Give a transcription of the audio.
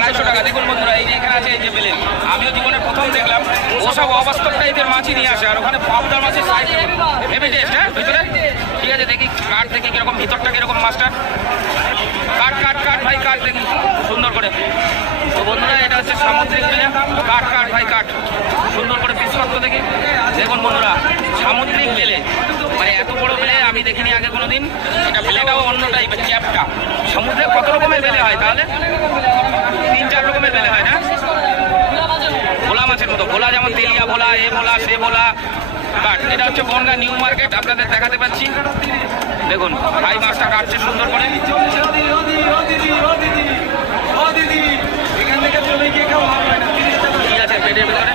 250 টাকা। দেখুন বন্ধুরা, এই যে এখানে আছে এই যে বেলে, আমিও জীবনে প্রথম দেখলাম ওসব অবাস্তব টাইপের মাছই নিয়ে আসে। আর ওখানে পাবদার মাছের সাইজ ভেবে টেস্ট। হ্যাঁ ভিতরে ঠিক আছে, দেখি কাঠ দেখি কিরকম, ভিতরটা কিরকম মাছটার। কাঠ কাঠ কাঠ ভাই, কাঠ দেখি সুন্দর করে। তো বন্ধুরা, এটা হচ্ছে সামুদ্রিক বেলে। কাঠ কাঠ ভাই, কাঠ সুন্দর করে পিস করতে দেখি। দেখুন বন্ধুরা, সামুদ্রিক বেলে, মানে এত বড় বেলে আমি দেখিনি আগে কোনোদিন। এটা বেলেটাও অন্য টাইপের, চ্যাপটা। সমুদ্রে কত রকমের বেলে হয় তাহলে? 3-4 রকমের বেলে হয় না? ভোলা মাছের মতো, ভোলা যেমন তেলিয়া ভোলা, এ ভোলা সে ভোলা। কাঠ, এটা হচ্ছে বনগা নিউ মার্কেট, আপনাদের দেখাতে পাচ্ছি। দেখুন ভাই মাছটা কাটছে সুন্দর করে। কি আছে পেটের ভেতরে?